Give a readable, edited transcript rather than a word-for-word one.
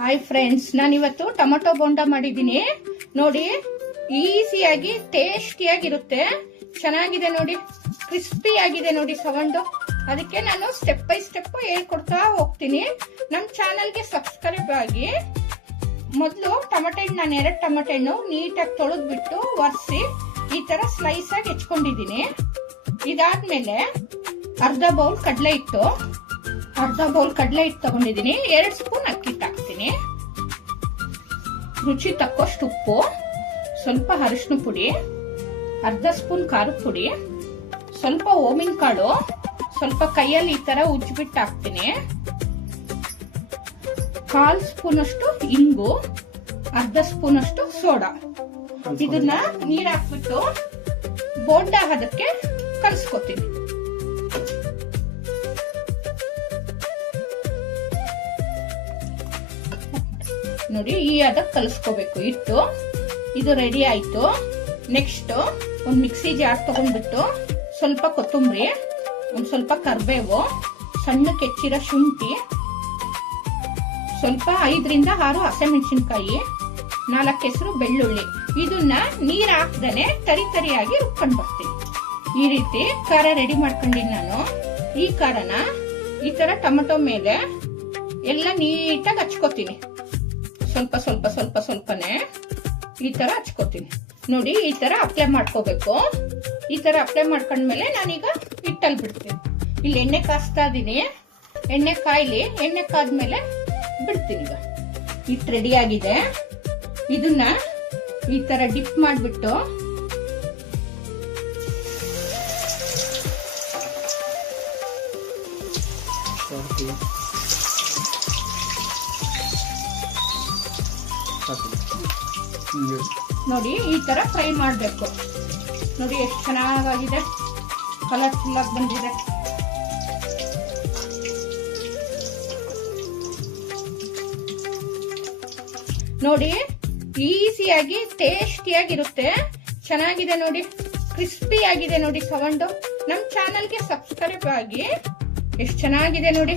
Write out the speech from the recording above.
Hi friends, ನಾನಿವತ್ತು tomato bonda ಮಾಡಿದ್ದೀನಿ ನೋಡಿ. ಈಸಿಯಾಗಿ ಟೇಸ್ಟಿಯಾಗಿರುತ್ತೆ, ಚೆನ್ನಾಗಿದೆ ನೋಡಿ, ಕ್ರಿಸ್ಪಿ ಆಗಿದೆ ನೋಡಿ ಸೌಂಡು. ಅದಕ್ಕೆ ನಾನು ಸ್ಟೆಪ್ ಬೈ ಸ್ಟೆಪ್ ಹೇಳ್ಕೊಡ್ತಾ ಹೋಗ್ತೀನಿ. ನಮ್ಮ ಚಾನಲ್ಗೆ ಸಬ್ಸ್ಕ್ರೈಬ್ ಆಗಿ. ಮೊದಲು ಟೊಮೆಟೊ ಹಣ್ಣು, ನಾನು 2 ಟೊಮೆಟೊ ಹಣ್ಣು ನೀಟಾಗಿ ತೊಳೆದ್ಬಿಟ್ಟು ಒರೆಸಿ ಈ ತರ ಸ್ಲೈಸ್ ಆಗಿ ಹೆಚ್ಕೊಂಡಿದ್ದೀನಿ. ಇದಾದ್ಮೇಲೆ ಅರ್ಧ ಬೌಲ್ ಕಡಲೆ ಹಿಟ್ಟು ತಗೊಂಡಿದ್ದೀನಿ. 2 ಸ್ಪೂನ್ ಅಕ್ಕಿ ಹಿಟ್ಟು ಹಾಕ್ತೀನಿ. ರುಚಿ ತಕ್ಕಷ್ಟು ಉಪ್ಪು, ಸ್ವಲ್ಪ ಅರಿಶಿನ ಪುಡಿ, ಅರ್ಧ ಸ್ಪೂನ್ ಖಾರದ ಪುಡಿ, ಸ್ವಲ್ಪ ಓಮಿನ ಕಾಳು, ಸ್ವಲ್ಪ ಕೈಯಲ್ಲಿ ಈ ತರ ಉಜ್ಜಿಬಿಟ್ಟು ಹಾಕ್ತೀನಿ. 1/2 ಸ್ಪೂನ್ ಅಷ್ಟು ಇಂಗು, ಅರ್ಧ ಸ್ಪೂನ್ ಅಷ್ಟು ಸೋಡಾ. ಇದನ್ನ ನೀರ್ ಹಾಕ್ಬಿಟ್ಟು ಬೋಂಡ ಅದಕ್ಕೆ ಕಲಿಸ್ಕೊತೀನಿ. ನೋಡಿ, ಈ ಅದಕ್ಕೆ ಕಲಿಸ್ಕೋಬೇಕು ಹಿಟ್ಟು. ಇದು ರೆಡಿ ಆಯ್ತು. ನೆಕ್ಸ್ಟ್ ಒಂದು ಮಿಕ್ಸಿ ಜಾರ್ ತಗೊಂಡ್ಬಿಟ್ಟು ಸ್ವಲ್ಪ ಕೊತ್ತಂಬರಿ, ಒಂದ್ ಸ್ವಲ್ಪ ಕರಿಬೇವು, ಸಣ್ಣಕ್ಕೆ ಹೆಚ್ಚಿರೋ ಶುಂಠಿ, ಸ್ವಲ್ಪ 5 ರಿಂದ 6 ಹಸಿಮೆಣಸಿನಕಾಯಿ, 4 ಹೆಸರು ಬೆಳ್ಳುಳ್ಳಿ. ಇದನ್ನ ನೀರ್ ಹಾಕ್ದೇನೆ ತರಿಯಾಗಿ ರುಬ್ಕೊಂಡ್ ಬರ್ತೀನಿ. ಈ ರೀತಿ ಖಾರ ರೆಡಿ ಮಾಡ್ಕೊಂಡಿನಿ ನಾನು. ಈ ಖಾರನ ಈ ತರ ಟೊಮೆಟೊ ಮೇಲೆ ಎಲ್ಲ ನೀಟಾಗಿ ಹಚ್ಕೋತೀನಿ. ಸ್ವಲ್ಪನೇ ಈ ತರ ಹಚ್ಕೋತೀನಿ ನೋಡಿ. ಈ ತರ ಅಪ್ಲೈ ಮಾಡ್ಕೋಬೇಕು. ಈ ತರ ಅಪ್ಲೈ ಮಾಡ್ಕೊಂಡ್ಮೇಲೆ ನಾನೀಗ ಹಿಟ್ಟಲ್ಲಿ ಬಿಡ್ತೀನಿ. ಇಲ್ಲಿ ಎಣ್ಣೆ ಕಾಸ್ತಾ ಇದೀನಿ. ಎಣ್ಣೆ ಕಾಯ್ಲಿ, ಎಣ್ಣೆ ಕಾದ್ಮೇಲೆ ಬಿಡ್ತೀನಿ. ಈಗ ಹಿಟ್ಟು ರೆಡಿ ಆಗಿದೆ. ಇದನ್ನ ಈ ತರ ಡಿಪ್ ಮಾಡ್ಬಿಟ್ಟು ನೋಡಿ ಈ ತರ ಫ್ರೈ ಮಾಡ್ಬೇಕು. ನೋಡಿ ಎಷ್ಟು ಚೆನ್ನಾಗಿದೆ, ಕಲರ್ಫುಲ್ ಆಗಿ ಬಂದಿದೆ. ನೋಡಿ, ಈಸಿಯಾಗಿ ಟೇಸ್ಟಿಯಾಗಿರುತ್ತೆ, ಚೆನ್ನಾಗಿದೆ ನೋಡಿ, ಕ್ರಿಸ್ಪಿ ಆಗಿದೆ ನೋಡಿ ಸೌಂಡು. ನಮ್ಮ ಚಾನಲ್ಗೆ ಸಬ್ಸ್ಕ್ರೈಬ್ ಆಗಿ. ಎಷ್ಟು ಚೆನ್ನಾಗಿದೆ ನೋಡಿ.